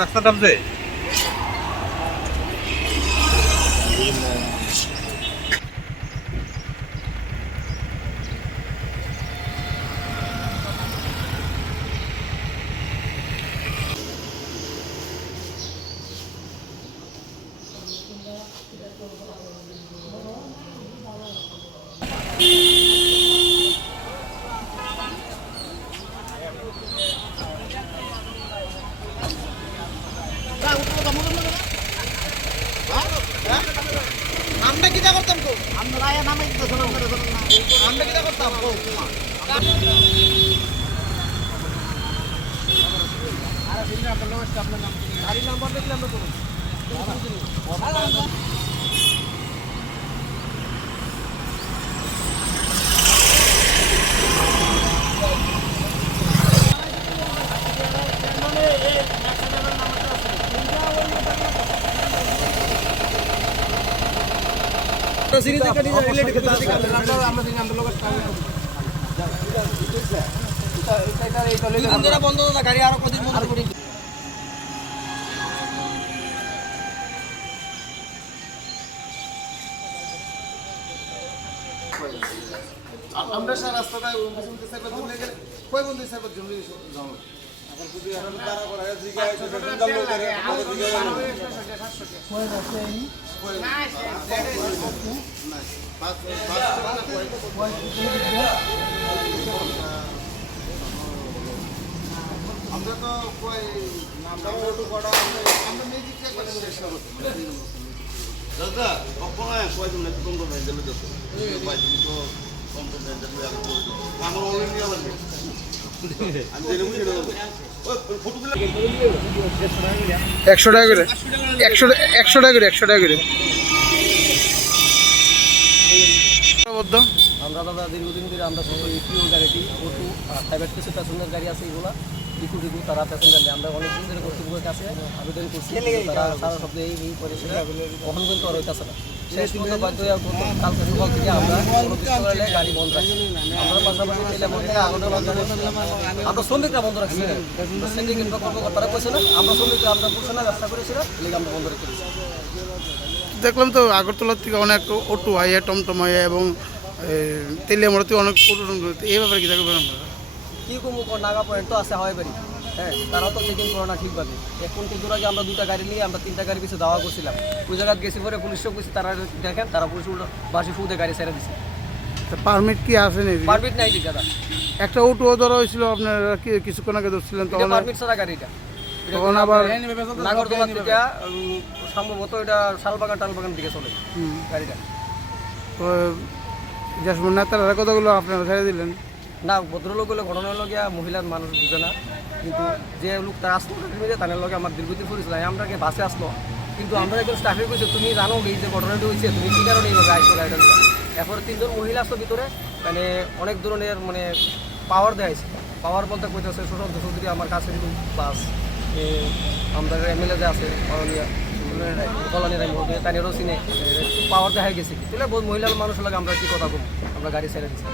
রাস্তাটা যে আমরা কিটা করতাম তো আমরা আয়া নামাই দিতেছ না আমরা কিটা করতাম ও আর দিন আপনার লোক আপনার নাম গাড়ি নাম্বার দেখলে আমরা করব সিরিজে কাটি রিলেটেড করতে আমরা দিন আমরা লোক এটা বন্ধ না গাড়ি আরো কতদিন বন্ধ করি আমরা সারা রাস্তাটা বন্ধ সাইকেল জমলে গেলে কই বন্ধ সাইকেল জমলে যাও এখন যদি এখন তারা করা জিগায় সুন্দর লাগে আমাদের দিকে কই আছে না পাঁচ আমরা তো কই নামটা একটু বড় আমরা মিউজিক চেক করে চেষ্টা করতে দাদা কখন কই তুমি একটু কম করে দিলে তো ভাই তুমি তো কম করে দিলে আমার অনলাইন নিয়ে লাগবে আমি দিলে বুঝে দেব ওই ফটোগুলো 100 টাকা করে 100 টাকা করে 100 টাকা করে আমরা দাদা দীর্ঘদিন ধরে আমরা ইপিও গাড়িটি অটো আর প্রাইভেট কিছু প্যাসেঞ্জার গাড়ি আছে এগুলো ইকু টিকু তারা প্যাসেঞ্জার নেই আমরা অনেকদিন ধরে কর্তৃপক্ষের কাছে আবেদন করছি তারা সারা শব্দে এই করে সেটা কখন কিন্তু আর হইতেছে না শেষ পর্যন্ত বাধ্য হয়ে কালকে সকাল থেকে আমরা কোনো গাড়ি বন্ধ রাখি আমরা পাশাপাশি তেলে বন্ধ আগুনের মাধ্যমে আমরা শ্রমিকরা বন্ধ রাখছি সিন্ডিকেট বা কর্মকর্তারা কইছে না আমরা শ্রমিকরা আমরা করছে না ব্যবসা করেছিলাম এলাকা আমরা বন্ধ রেখেছি। দেখলাম তো আগরতলার থেকে অনেক অটো আইয়া টমটম আইয়া এবং তেলিয়ামোড়াতে অনেক অটো এই ব্যাপারে কি দেখবেন আমরা কী কম নাগা পয়েন্ট তো আছে হয় বাড়ি হ্যাঁ তারাও তো চেকিং করে না ঠিকভাবে এখন কিন্তু আগে আমরা 2টা গাড়ি নিয়ে আমরা 3টা গাড়ি পিছিয়ে দাওয়া করছিলাম ওই জায়গায় গেছি পরে পুলিশও গেছি তারা দেখেন তারা পুলিশ উল্টো বাসি ফুদে গাড়ি ছেড়ে দিচ্ছে পারমিট কি আছে নাকি পারমিট নাই ঠিক দাদা একটা অটো ধরা হয়েছিল আপনার কিছুক্ষণ আগে ধরছিলেন তখন পারমিট ছাড়া গাড়িটা তখন আবার নাগরদোলা থেকে সম্ভবত এটা শালবাগান টালবাগান দিকে চলে গাড়িটা যে সময় নেতারা কতগুলো আপনারা ছেড়ে দিলেন না ভদ্রলোক হলে ঘটনা হলো গিয়া মহিলার মানুষ বুঝে না কিন্তু যে লোক তার আসলো তাদের লগে আমার দীর্ঘদিন পরিচিত আমরাকে বাসে আসলো কিন্তু আমরা একজন স্টাফে কইছে তুমি জানো এই যে ঘটনাটা হয়েছে তুমি কী কারণে এইভাবে আইসো গাড়িটা এরপরে 3 জন মহিলা আসতো ভিতরে মানে অনেক ধরনের মানে পাওয়ার দেয়াইছে পাওয়ার বলতে কইতেছে সুশান্ত চৌধুরী আমার কাছে কিন্তু বাস আমাদের এমএলএ যে আছে কলোনির তানেরও চিনে পাওয়ার দেখা গেছে তাহলে বহুত মহিলার মানুষ লাগে আমরা কী কথা বলবো আমরা গাড়ি ছেড়ে দিচ্ছি